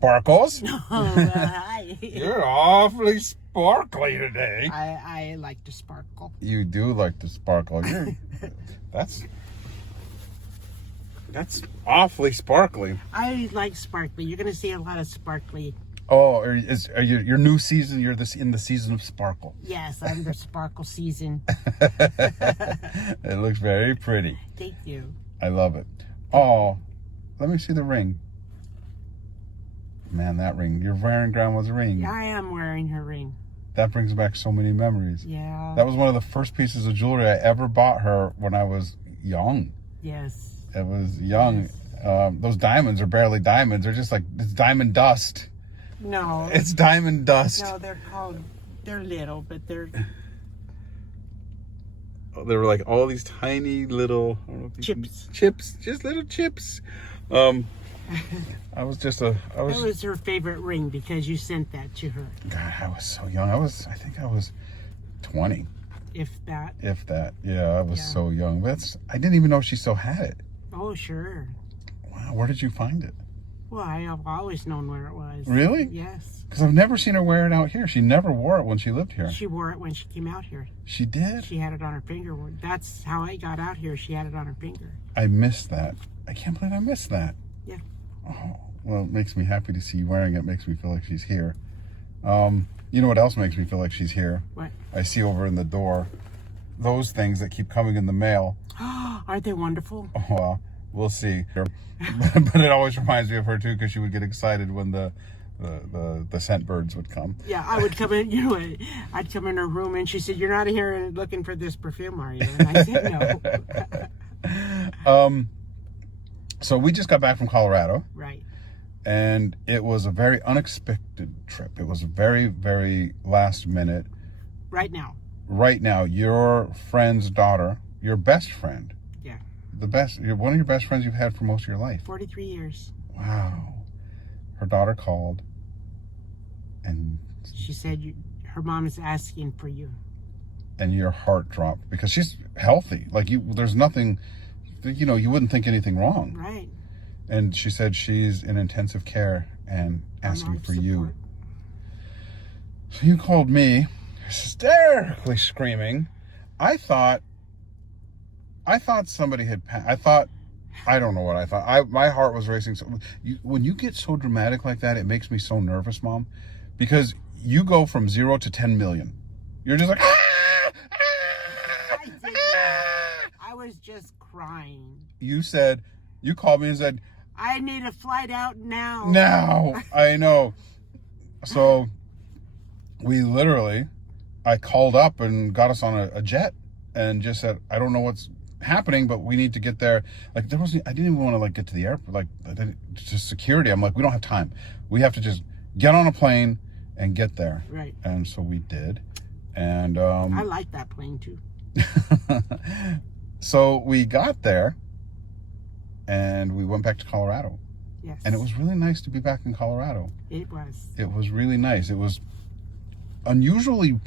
Sparkles. Oh, hi. You're awfully sparkly today. I like to sparkle. You do like to sparkle. That's awfully sparkly. I like sparkly. You're going to see a lot of sparkly. Oh, are your new season? You're in the season of sparkle. Yes, I'm the sparkle season. It looks very pretty. Thank you. I love it. Oh, let me see the ring. Man, that ring. You're wearing Grandma's ring. Yeah, I am wearing her ring. That brings back so many memories. Yeah. That was one of the first pieces of jewelry I ever bought her when I was young. Yes. It was young. Yes. Those diamonds are barely diamonds. They're just like, it's diamond dust. No. It's diamond dust. No, they're little, but they're... They were like all these tiny little... I don't know if chips. Chips. Just little chips. That was her favorite ring because you sent that to her. God, I was so young. I think I was 20. If that. Yeah, I was so young. I didn't even know she still had it. Oh, sure. Wow, where did you find it? Well, I have always known where it was. Really? Yes. Because I've never seen her wear it out here. She never wore it when she lived here. She wore it when she came out here. She did? She had it on her finger. That's how I got out here. She had it on her finger. I missed that. I can't believe I missed that. Yeah. Oh, well, it makes me happy to see you wearing it. It makes me feel like she's here. You know what else makes me feel like she's here? What? I see over in the door those things that keep coming in the mail. Aren't they wonderful? Oh, well, we'll see. But it always reminds me of her too, because she would get excited when the scent birds would come. Yeah, I would come in. I'd come in her room and she said, "You're not here looking for this perfume, are you?" And I said, "No." So we just got back from Colorado. Right. And it was a very unexpected trip. It was very, very last minute. Right now, your friend's daughter, your best friend. Yeah. One of your best friends you've had for most of your life. 43 years. Wow. Her daughter called and she said, her mom is asking for you. And your heart dropped because she's healthy. Like there's nothing, you wouldn't think anything wrong. Right. And she said she's in intensive care and asking for you. So you called me, hysterically screaming. I thought somebody had passed. I don't know what I thought. My heart was racing. So when you get so dramatic like that, it makes me so nervous, Mom, because you go from 0 to 10 million. You're just like, ah! I did that. I was just crying. You called me and said, I need a flight out now. Now, I know. So I called up and got us on a jet and just said, I don't know what's happening, but we need to get there. Like I didn't even want to get to the airport, just security. I'm like, we don't have time. We have to just get on a plane and get there. Right. And so we did. And I like that plane too. So we got there and we went back to Colorado. Yes. And it was really nice to be back in Colorado. It was. It was really nice. It was unusually...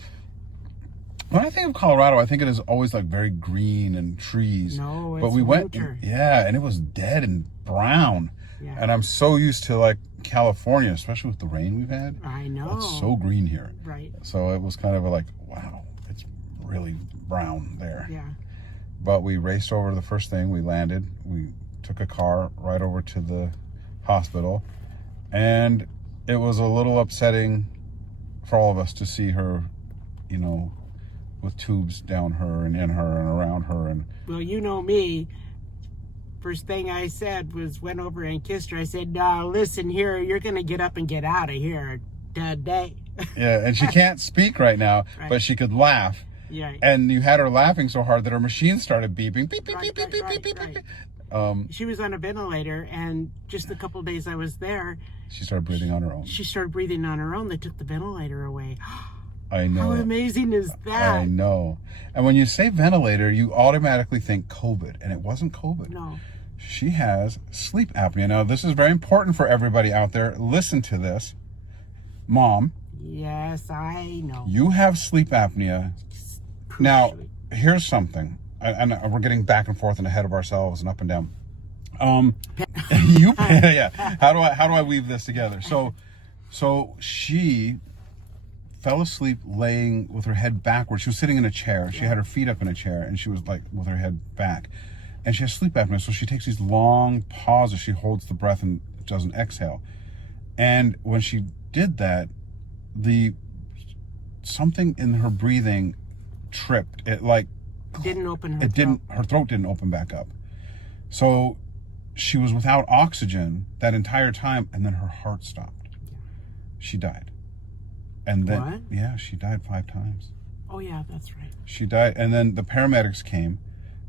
When I think of Colorado, I think it is always very green and trees. No, it's but we winter. And it was dead and brown. Yeah. And I'm so used to California, especially with the rain we've had. I know. It's so green here. Right. So it was kind of wow, it's really brown there. Yeah. But we raced over the first thing. We landed. We took a car right over to the hospital. And it was a little upsetting for all of us to see her, with tubes down her and in her and around her. And well, you know me. First thing I said went over and kissed her. I said, "No, listen here, you're going to get up and get out of here today." Yeah, and she can't speak right now, right. But she could laugh. Yeah. And you had her laughing so hard that her machine started beeping. Beep, beep, beep, beep, beep, beep, beep, beep. She was on a ventilator, and just a couple of days I was there, she started breathing on her own. She started breathing on her own. They took the ventilator away. I know. How amazing is that? I know. And when you say ventilator, you automatically think COVID, and it wasn't COVID. No. She has sleep apnea. Now, this is very important for everybody out there. Listen to this. Mom. Yes, I know. You have sleep apnea. Crucially. Now, here's something. And we're getting back and forth and ahead of ourselves and up and down. you yeah. How do I weave this together? So she fell asleep laying with her head backwards. She was sitting in a chair. She had her feet up in a chair, and she was like with her head back. And she has sleep apnea, so she takes these long pauses. She holds the breath and doesn't exhale. And when she did that, something in her breathing tripped. It like didn't open her it throat. didn't her throat didn't open back up. So she was without oxygen that entire time, and then her heart stopped. She died. And then What? yeah, she died 5 times. Oh yeah, that's right. She died, and then the paramedics came.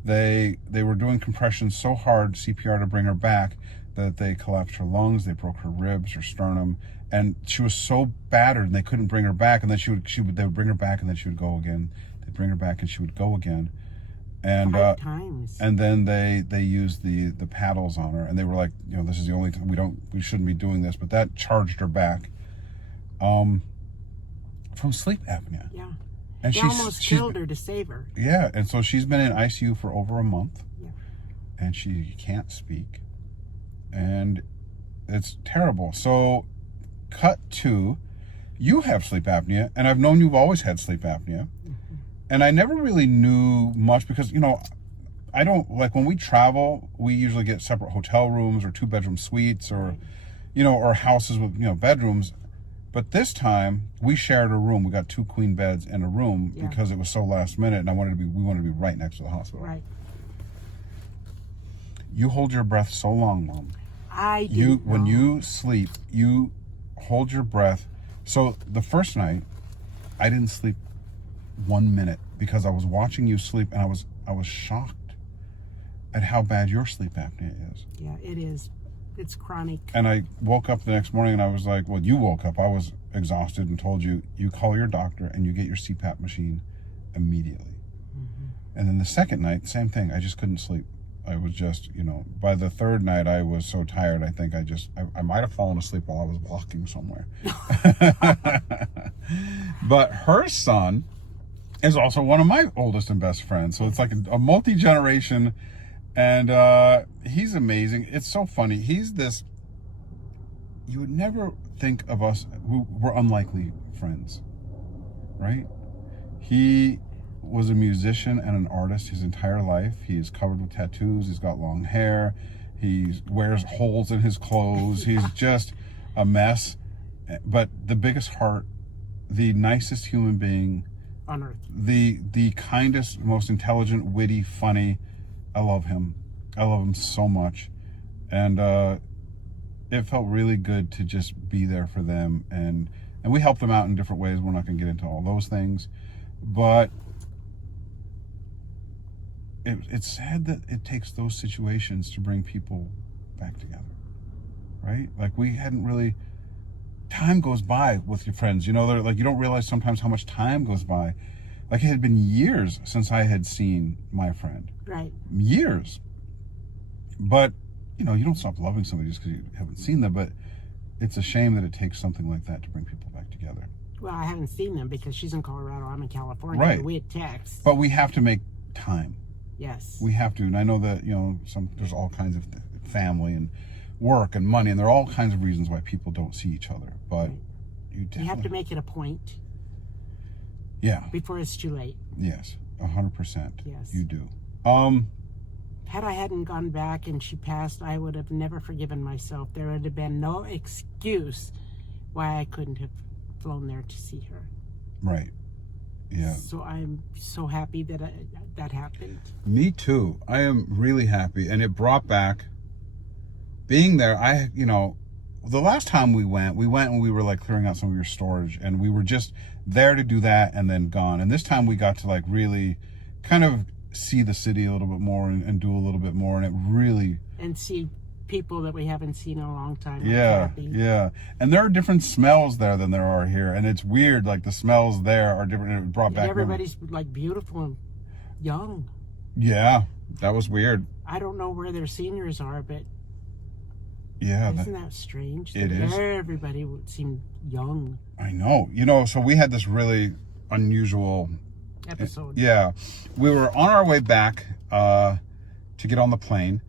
They were doing compressions so hard, CPR, to bring her back, that they collapsed her lungs, they broke her ribs, her sternum, and she was so battered, and they couldn't bring her back. And then they would bring her back, and then she would go again. They'd bring her back, and she would go again. And 5 times. And then they used the paddles on her, and they were like, this is the only time we shouldn't be doing this, but that charged her back. From sleep apnea. Yeah. And They almost killed her to save her. Yeah, and so she's been in ICU for over a month. Yeah. And she can't speak. And it's terrible. So, cut to, you have sleep apnea, and I've known you've always had sleep apnea. Mm-hmm. And I never really knew much because, I don't, like when we travel, we usually get separate hotel rooms or 2-bedroom suites or, or houses with, bedrooms. But this time we shared a room. We got 2 queen beds and a room because it was so last minute, and we wanted to be right next to the hospital. Right. You hold your breath so long, Mom. I do. When you sleep, you hold your breath. So the first night, I didn't sleep 1 minute because I was watching you sleep, and I was shocked at how bad your sleep apnea is. Yeah, it is. It's chronic. And I woke up the next morning and I was like, well, you woke up. I was exhausted and told you call your doctor and you get your CPAP machine immediately. Mm-hmm. And then the second night, same thing. I just couldn't sleep. I was just, by the third night, I was so tired. I think I might have fallen asleep while I was walking somewhere. But her son is also one of my oldest and best friends. So it's like a multi-generation. And he's amazing. It's so funny. He's this, you would never think of us, we're unlikely friends, right? He was a musician and an artist his entire life. He's covered with tattoos. He's got long hair. He wears holes in his clothes. He's just a mess. But the biggest heart, the nicest human being on earth, the kindest, most intelligent, witty, funny. I love him. I love him so much. And it felt really good to just be there for them. And we helped them out in different ways. We're not going to get into all those things. But it's sad that it takes those situations to bring people back together. Right? Like we hadn't really... Time goes by with your friends. They're like, you don't realize sometimes how much time goes by. Like it had been years since I had seen my friend. Right. Years. But, you don't stop loving somebody just because you haven't seen them. But it's a shame that it takes something like that to bring people back together. Well, I haven't seen them because she's in Colorado, I'm in California. Right. We had texts. But we have to make time. Yes. We have to. And I know that, there's all kinds of family and work and money. And there are all kinds of reasons why people don't see each other. But you have to make it a point. Yeah. Before it's too late. Yes. 100%. Yes. You do. Had I hadn't gone back and she passed, I would have never forgiven myself. There would have been no excuse why I couldn't have flown there to see her. Right. Yeah. So I'm so happy that that happened. Me too. I am really happy. And it brought back being there. The last time we went and we were like clearing out some of your storage, and we were just there to do that and then gone. And this time we got to like really kind of see the city a little bit more and do a little bit more. And it really... And see people that we haven't seen in a long time. Yeah, yeah. And there are different smells there than there are here. And it's weird, like the smells there are different. It brought back... Everybody's like beautiful and young. Yeah, that was weird. I don't know where their seniors are, but... Yeah. Isn't that strange? It is. Everybody would seem young. I know. So we had this really unusual... episode. Yeah. We were on our way back to get on the plane,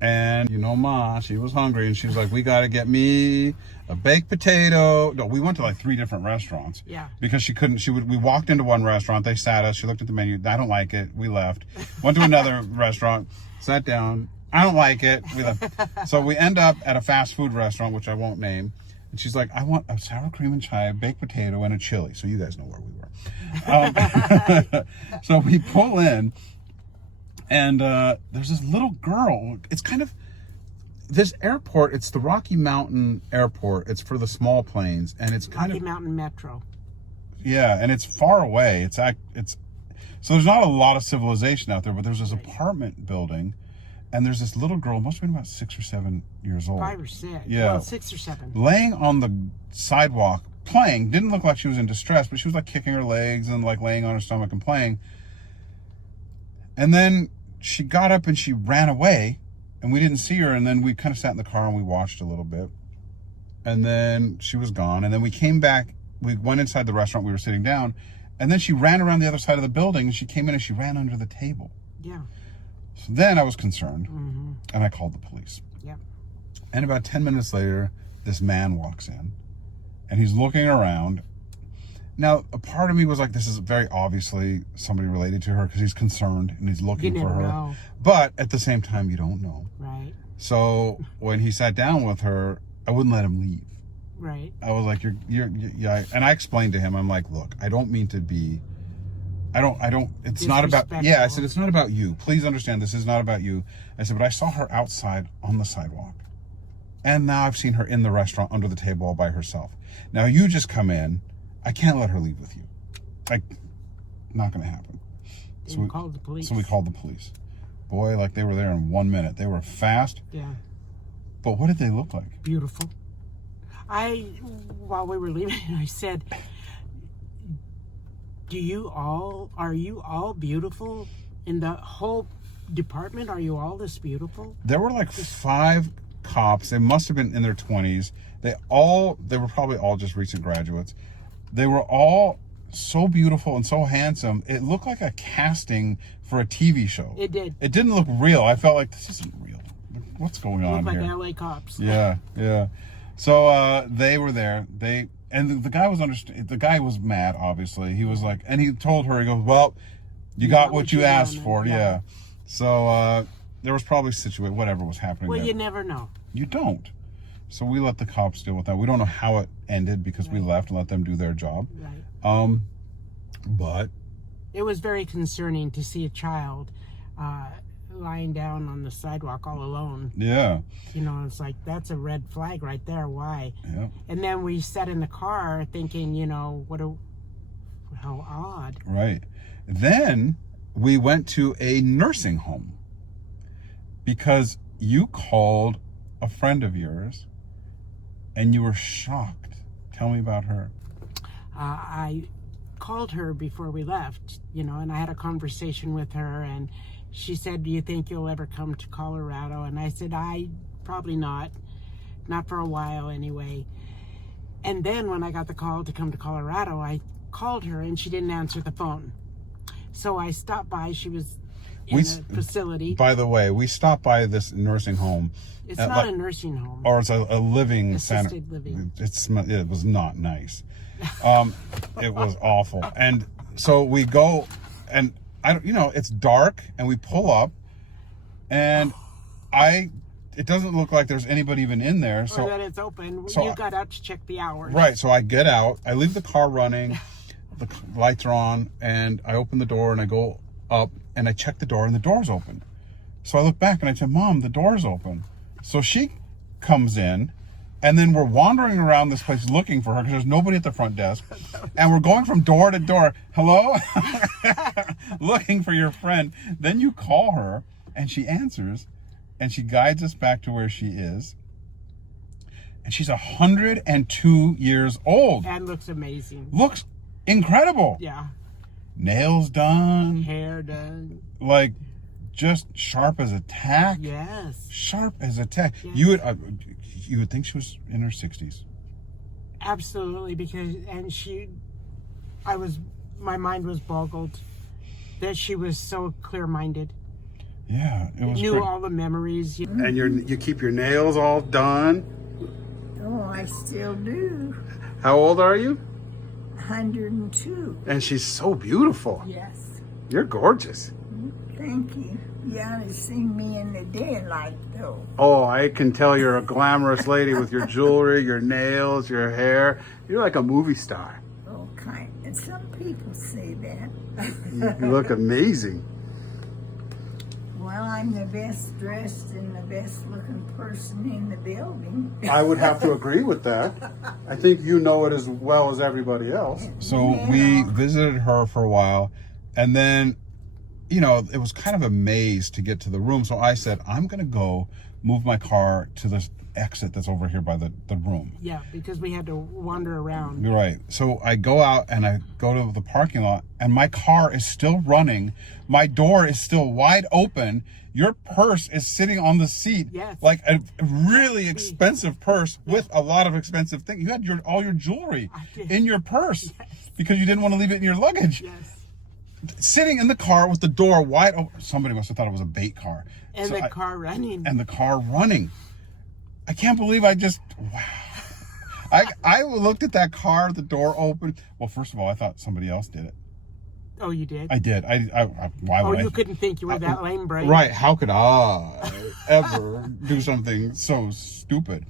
And you know, Ma, she was hungry, and she was like, "We got to get me a baked potato." No, we went to like 3 different restaurants. Yeah. Because she couldn't. We walked into one restaurant. They sat us. She looked at the menu. I don't like it. We left. Went to another restaurant. Sat down. I don't like it. We left. So we end up at a fast food restaurant, which I won't name. And she's like, "I want a sour cream and chive, baked potato, and a chili." So you guys know where we were. So we pull in. And there's this little girl. It's kind of this airport. It's the Rocky Mountain Airport. It's for the small planes, and it's kind Rocky of Mountain Metro. Yeah, and it's far away. It's so there's not a lot of civilization out there, but there's this apartment building, and there's this little girl, must have been about 6 or 7 years old. 5 or 6. Yeah, Well, 6 or 7. Laying on the sidewalk playing. Didn't look like she was in distress, but she was like kicking her legs and like laying on her stomach and playing. And then she got up and she ran away, and we didn't see her. And then we kind of sat in the car and we watched a little bit. And then she was gone. And then we came back. We went inside the restaurant. We were sitting down. And then she ran around the other side of the building, and she came in and she ran under the table. Yeah. So then I was concerned, and I called the police. Yeah. And about 10 minutes later, this man walks in, and he's looking around. Now, a part of me was like, this is very obviously somebody related to her, because he's concerned and he's looking for her. Know. But at the same time, you don't know. Right. So when he sat down with her, I wouldn't let him leave. Right. I was like, yeah. And I explained to him, I'm like, look, I don't mean to be, it's not about, I said, it's not about you. Please understand, this is not about you. I said, but I saw her outside on the sidewalk. And now I've seen her in the restaurant under the table all by herself. Now you just come in. I can't let her leave with you. Like, not going to happen. So we called the police. So we called the police. Boy, like they were there in 1 minute. They were fast. Yeah. But what did they look like? Beautiful. While we were leaving, I said, are you all beautiful? In the whole department, are you all this beautiful? There were like 5 cops. They must have been in their 20s. They were probably all just recent graduates. They were all so beautiful and so handsome. It looked like a casting for a TV show. It did. It didn't look real. I felt like, this isn't real. What's going on here? Like LA cops. Yeah. So they were there. And the guy was the guy was mad, obviously. He was like, and he told her, he goes, well, you got what you asked for. Yeah. So there was probably whatever was happening Well, there. you never know. You don't. So we let the cops deal with that. We don't know how it ended, because we left and let them do their job. Right. But it was very concerning to see a child lying down on the sidewalk all alone. Yeah. You know, it's like, that's a red flag right there. Why? Yeah. And then we sat in the car thinking, you know, how odd. Right. Then we went to a nursing home, because you called a friend of yours and you were shocked. Tell me about her. I called her before we left, you know, and I had a conversation with her, and she said, do you think you'll ever come to Colorado? And I said, probably not for a while anyway. And then when I got the call to come to Colorado, I called her and she didn't answer the phone. So I stopped by. She was in a facility. By the way, we stopped by this nursing home. It's not a nursing home. Or it's a living center. Assisted living. It was not nice. It was awful. And so we go, and it's dark, and we pull up, and it doesn't look like there's anybody even in there. So or that it's open. So you got out to check the hours. Right. So I get out, I leave the car running, the lights are on, and I open the door and I go up and I check the door, and the door's open. So I look back and I said, Mom, the door's open. So she comes in, and then we're wandering around this place looking for her, because there's nobody at the front desk. And we're going from door to door. Hello? Looking for your friend. Then you call her, and she answers, and she guides us back to where she is. And she's 102 years old. And looks amazing. Looks incredible. Yeah. Nails done. Hair done. Like, just sharp as a tack. Yes. Sharp as a tack. Yes. You would think she was in her 60s. Absolutely, because my mind was boggled that she was so clear-minded. Yeah, it was Knew great. all the memories. And you keep your nails all done. Oh, I still do. How old are you? 102. And she's so beautiful. Yes. You're gorgeous. Thank you. You ought to see me in the daylight, though. Oh, I can tell you're a glamorous lady with your jewelry, your nails, your hair. You're like a movie star. Oh, kind. And some people say that. You look amazing. Well, I'm the best dressed and the best looking person in the building. I would have to agree with that. I think you know it as well as everybody else. So we visited her for a while, and then, you know, it was kind of a maze to get to the room. So I said, I'm going to go move my car to this exit that's over here by the room. Yeah, because we had to wander around. You're right. So I go out and I go to the parking lot, and my car is still running. My door is still wide open. Your purse is sitting on the seat. Yes. Like a really expensive purse with a lot of expensive things. You had all your jewelry in your purse because you didn't want to leave it in your luggage. Yes. Sitting in the car with the door wide open. Somebody must have thought it was a bait car. And the car running. And the car running. I can't believe wow. I looked at that car, the door open. Well, first of all, I thought somebody else did it. Oh, you did? I did. Why would Oh, you couldn't think you were that lame, brain. Right. How could I ever do something so stupid?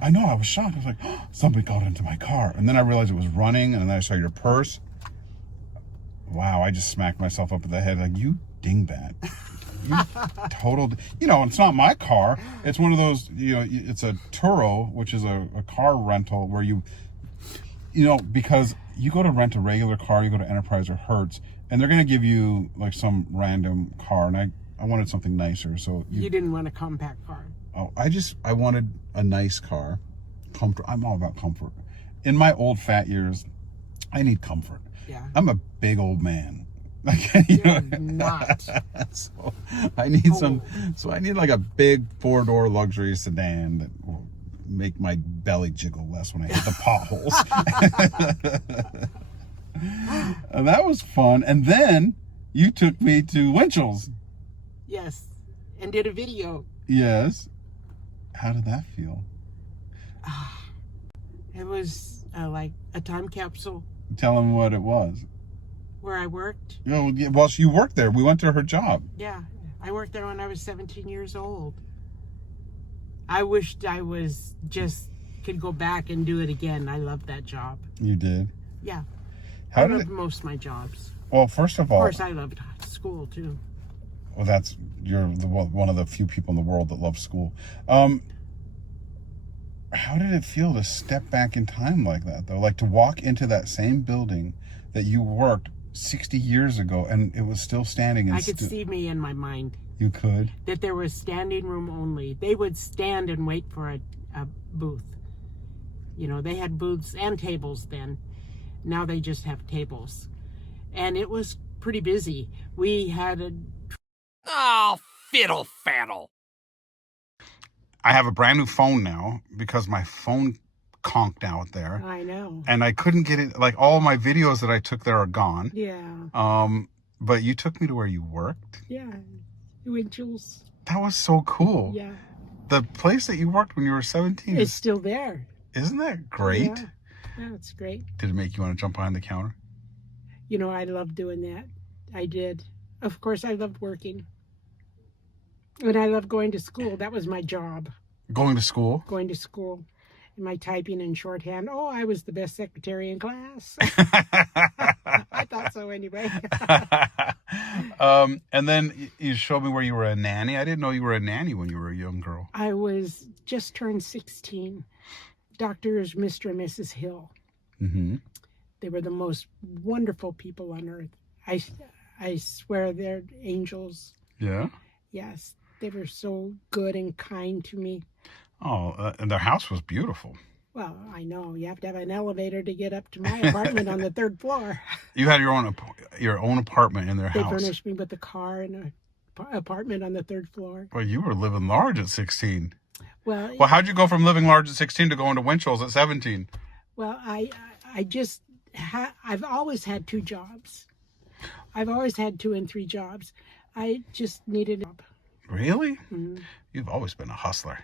I know. I was shocked. I was like, oh, somebody got into my car. And then I realized it was running, and then I saw your purse. Wow. I just smacked myself up in the head like, you dingbat. You total, you know, it's not my car. It's one of those, you know, it's a Turo, which is a car rental where you know, because you go to rent a regular car, you go to Enterprise or Hertz, and they're going to give you like some random car. And I wanted something nicer. So you didn't want a compact car. Oh, I wanted a nice car. Comfort. I'm all about comfort. In my old fat years, I need comfort. Yeah. I'm a big old man. You know, not. So I need so I need like a big 4-door luxury sedan that will make my belly jiggle less when I hit the potholes. And that was fun. And then you took me to Winchell's. Yes. And did a video. Yes. How did that feel? It was like a time capsule. Tell them what it was. Where I worked. Oh, yeah, well, you worked there. We went to her job. Yeah. I worked there when I was 17 years old. I wished I could go back and do it again. I loved that job. You did? Yeah. How I did loved most of my jobs. Well, first of all... Of course, I loved school, too. Well, you're one of the few people in the world that love school. How did it feel to step back in time like that, though? Like to walk into that same building that you worked 60 years ago, and it was still standing. And I could see me in my mind. You could? That there was standing room only. They would stand and wait for a booth. You know, they had booths and tables then. Now they just have tables. And it was pretty busy. We had a... Oh, fiddle faddle. I have a brand new phone now because my phone conked out there. I know. And I couldn't get it. Like all my videos that I took there are gone. Yeah. But you took me to where you worked. Yeah. Winchell's. That was so cool. Yeah. The place that you worked when you were 17 is still there. Isn't that great? Yeah. Yeah, it's great. Did it make you want to jump behind the counter? You know, I loved doing that. I did. Of course, I loved working. And I loved going to school. That was my job. Going to school? Going to school. And my typing and shorthand. Oh, I was the best secretary in class. I thought so anyway. And then you showed me where you were a nanny. I didn't know you were a nanny when you were a young girl. I was just turned 16. Doctors Mr. and Mrs. Hill. Mm-hmm. They were the most wonderful people on earth. I swear they're angels. Yeah? Yes. They were so good and kind to me. Oh, and their house was beautiful. Well, I know. You have to have an elevator to get up to my apartment on the 3rd floor. You had your own apartment in their They house. furnished me with a car and an apartment on the 3rd floor. Well, you were living large at 16. Well, how'd you go from living large at 16 to going to Winchell's at 17? Well, I've always had 2 jobs. I've always had 2 and 3 jobs. I just needed a job. Really? Mm. You've always been a hustler.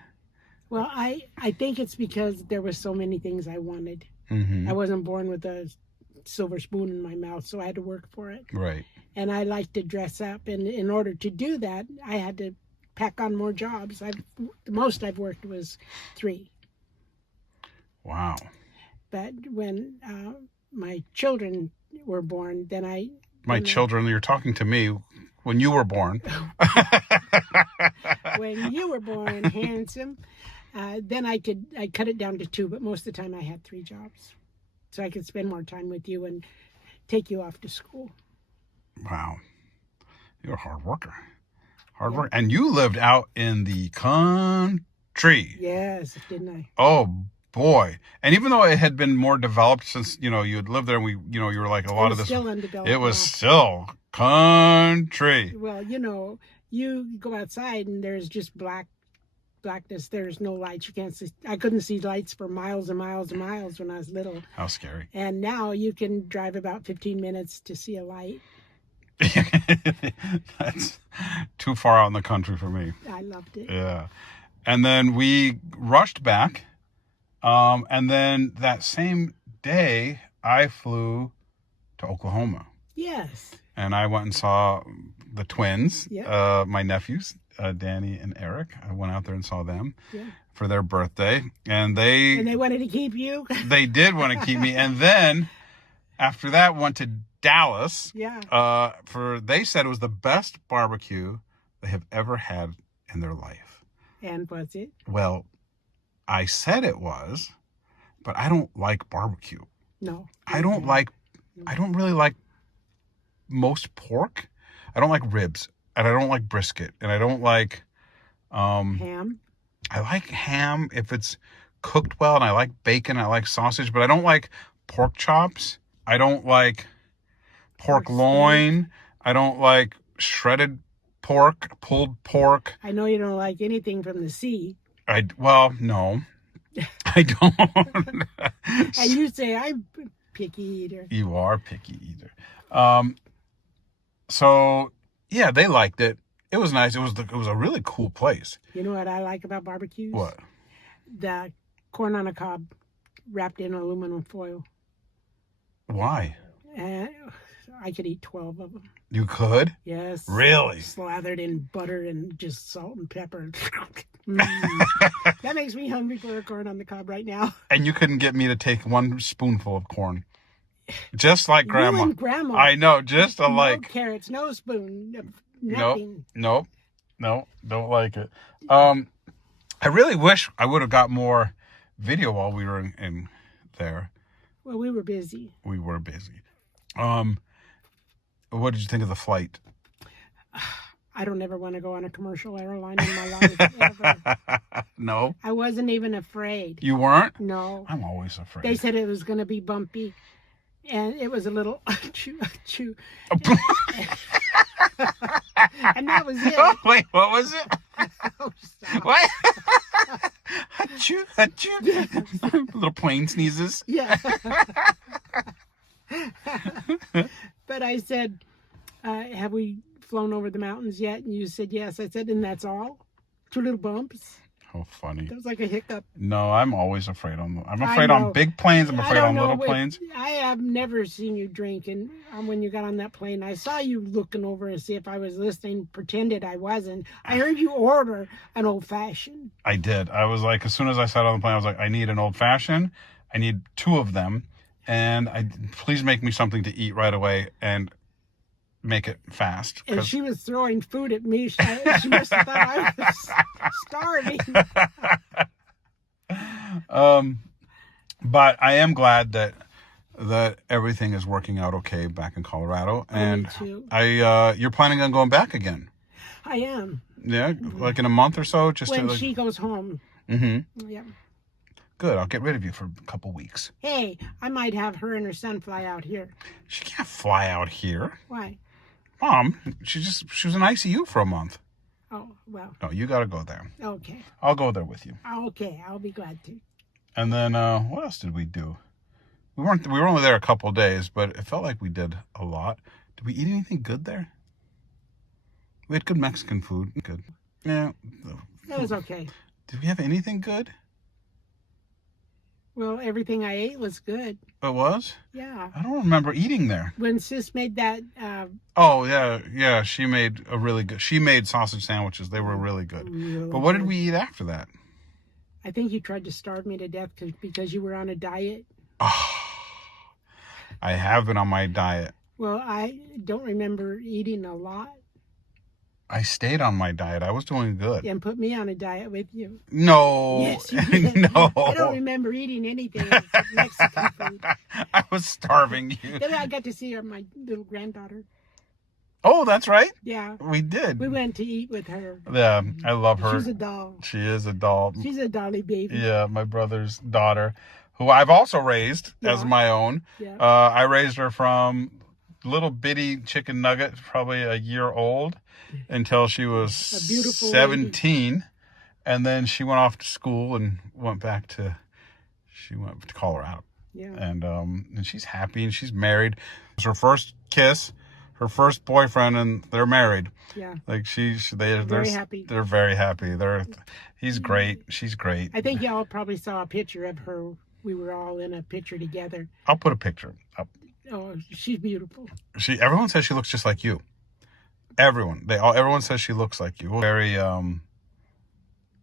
Well, I think it's because there were so many things I wanted. Mm-hmm. I wasn't born with a silver spoon in my mouth, so I had to work for it. Right. And I like to dress up, and in order to do that, I had to pack on more jobs. The most I've worked was 3. Wow. But when my children were born, then My children, you're talking to me when you were born. when you were born, handsome, then I cut it down to 2, but most of the time I had 3 jobs. So I could spend more time with you and take you off to school. Wow. You're a hard worker. Hard work. And you lived out in the country. Yes, didn't I? Oh, boy. And even though it had been more developed since, you had lived there and you were like a lot of this. Still undeveloped. It was still country. Well, you go outside and there's just blackness. There's no lights. You can't see. I couldn't see lights for miles and miles and miles when I was little. How scary. And now you can drive about 15 minutes to see a light. That's too far out in the country for me. I loved it. Yeah. And then we rushed back. And then that same day, I flew to Oklahoma. Yes. And I went and saw the twins, Yeah. my nephews, Danny and Eric. I went out there and saw them Yeah. for their birthday. And they wanted to keep you? they did want to keep me. And then after that, went to Dallas. Yeah. They said it was the best barbecue they have ever had in their life. And was it? Well, I said it was, but I don't like barbecue. No. I don't really like most pork. I don't like ribs, and I don't like brisket, and I don't like ham. I like ham if it's cooked well, and I like bacon, I like sausage, but I don't like pork chops. I don't like pork loin. I don't like shredded pork, pulled pork. I know you don't like anything from the sea. No. I don't. And you say I'm a picky eater. You are a picky eater. So yeah, they liked it. It was nice. It was a really cool place. You know what I like about barbecues? What? The corn on a cob wrapped in aluminum foil. Why? And I could eat 12 of them. You could? Yes. Really? Slathered in butter and just salt and pepper. That makes me hungry for a corn on the cob right now. And you couldn't get me to take one spoonful of corn. Just like Grandma. You and Grandma. I know, just no carrots, no spoon, nothing. Nope. No, don't like it. I really wish I would have got more video while we were in there. Well, we were busy. We were busy. What did you think of the flight? I don't ever want to go on a commercial airline in my life, ever. No? I wasn't even afraid. You weren't? No. I'm always afraid. They said it was going to be bumpy, and it was a little achoo. And that was it. Oh, wait, what was it? Oh, stop. What? Achoo, achoo. Little plane sneezes. Yeah. But I said, have we flown over the mountains yet? And you said yes. I said, and that's all? 2 little bumps? How funny. That was like a hiccup. No, I'm always afraid I'm afraid on big planes. I'm afraid on little planes. I have never seen you drink, and when you got on that plane, I saw you looking over to see if I was listening, pretended I wasn't. I heard you order an old-fashioned. I did. I was like, as soon as I sat on the plane, I was like, I need an old-fashioned. I need 2 of them, and please make me something to eat right away, and make it fast. And she was throwing food at me. She must have thought I was starving. But I am glad that everything is working out okay back in Colorado. And me too. You're planning on going back again? I am. Yeah, like in a month or so, just when to she goes home. Mm-hmm. Yeah. Good. I'll get rid of you for a couple weeks. Hey, I might have her and her son fly out here. She can't fly out here. Why? Mom, she was in ICU for a month. Oh, well. No, you got to go there. Okay. I'll go there with you. Okay, I'll be glad to. And then what else did we do? We were only there a couple of days, but it felt like we did a lot. Did we eat anything good there? We had good Mexican food. Good. Yeah. That was okay. Did we have anything good? Well, everything I ate was good. It was? Yeah. I don't remember eating there. When Sis made that, Oh, yeah. She made sausage sandwiches. They were really good. really But what did good. we eat after that? I think you tried to starve me to death because you were on a diet. Oh, I have been on my diet. Well, I don't remember eating a lot. I stayed on my diet. I was doing good. And put me on a diet with you. No. Yes, you did. No. I don't remember eating anything except Mexican food. I was starving you. Then I got to see my little granddaughter. Oh, that's right. Yeah. We did. We went to eat with her. Yeah, I love her. She's a doll. She is a doll. She's a dolly baby. Yeah, my brother's daughter, who I've also raised as Yeah. my own. Yeah. I raised her from little bitty chicken nugget, probably a year old, until she was A beautiful 17. And then she went off to school and went to Colorado. Yeah. And she's happy and she's married. It was her first kiss, her first boyfriend, and they're married. Yeah. Like they're Very happy. They're very happy. He's great. She's great. I think y'all probably saw a picture of her. We were all in a picture together. I'll put a picture up. Oh, she's beautiful. Everyone says she looks just like you. Everyone says she looks like you. Very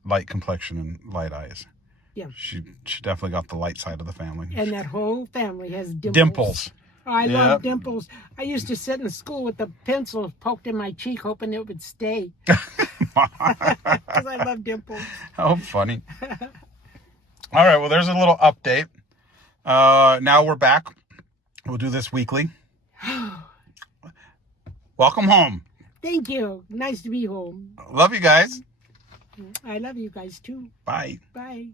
light complexion and light eyes. Yeah. She definitely got the light side of the family. And that whole family has dimples. Dimples. Oh, I Yep. love dimples. I used to sit in school with the pencil poked in my cheek, hoping it would stay. Because I love dimples. How funny. All right, well, there's a little update. Now we're back. We'll do this weekly. Welcome home. Thank you. Nice to be home. Love you guys. I love you guys too. Bye. Bye.